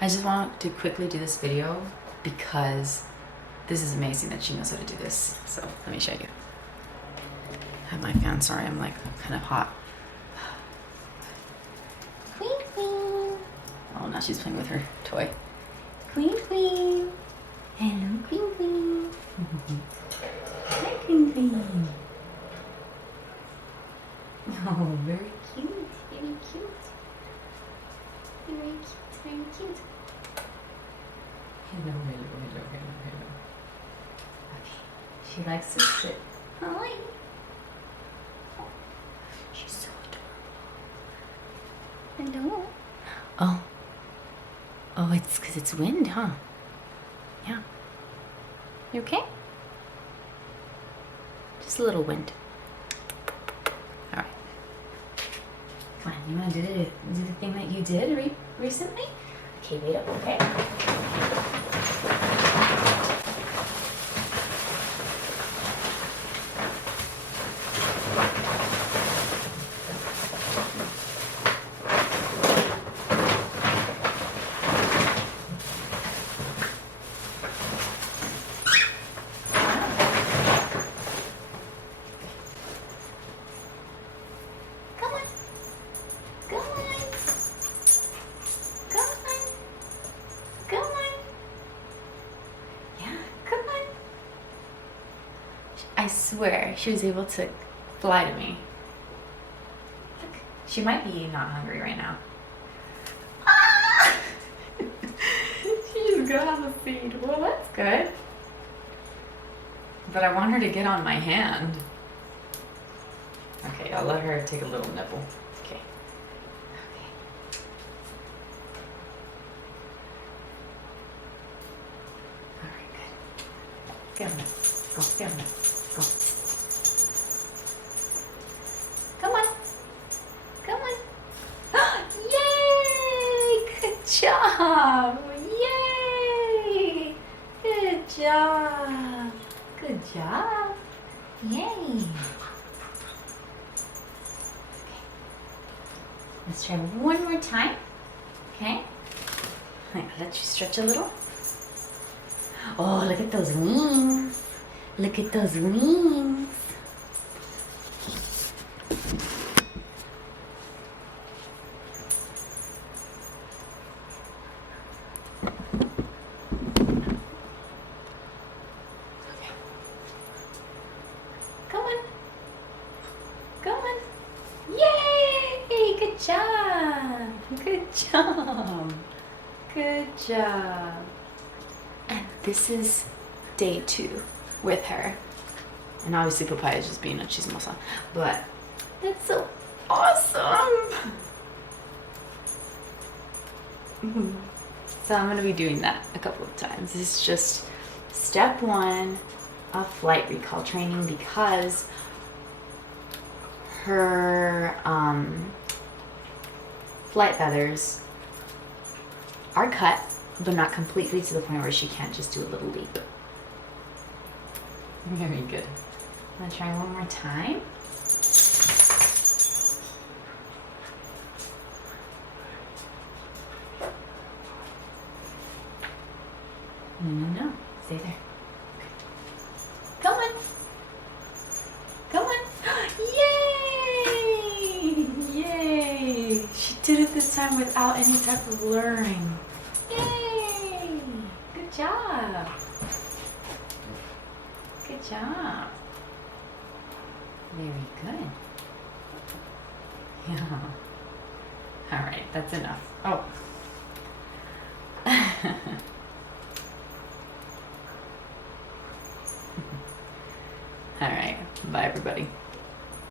I just want to quickly do this video because this is amazing that she knows how to do this. So let me show you. I have my fan, sorry, I'm like kind of hot. Queen, queen. Oh, now she's playing with her toy. Queen, queen. Hello, queen, queen. Hi, queen, queen. Oh, very cute, very cute. Very cute, very cute. Hello, hello, hello, hello, hello. Okay, she likes to sit. Hi. Oh, she's so adorable. Hello. Oh. Oh, it's because it's wind, huh? Yeah. You okay? Just a little wind. All right. Come on, you want to do the thing that you did recently? Okay, wait up, okay? I swear she was able to fly to me. Look, she might be not hungry right now. Ah! She just got the feed. Well, that's good. But I want her to get on my hand. Okay, I'll let her take a little nibble. Okay. Okay. All right, good. Get on it. Go, get on it. Go. Come on. Come on. Yay! Good job. Yay! Good job. Good job. Yay. Okay. Let's try one more time. Okay. I'll let you stretch a little. Oh, look at those wings. Look at those wings. Okay. Come on. Come on. Yay! Good job. Good job. Good job. And this is day 2 with her, and obviously Papaya is just being a chismosa, but it's so awesome. So I'm going to be doing that a couple of times. This is just step 1 of flight recall training because her flight feathers are cut, but not completely to the point where she can't just do a little leap. Very good. I'm gonna try one more time. No. Stay there. Come on. Come on. Yay! Yay! She did it this time without any type of luring. Yay! Good job. Good job. Very good. Yeah. All right, that's enough. Oh. All right. Bye, everybody.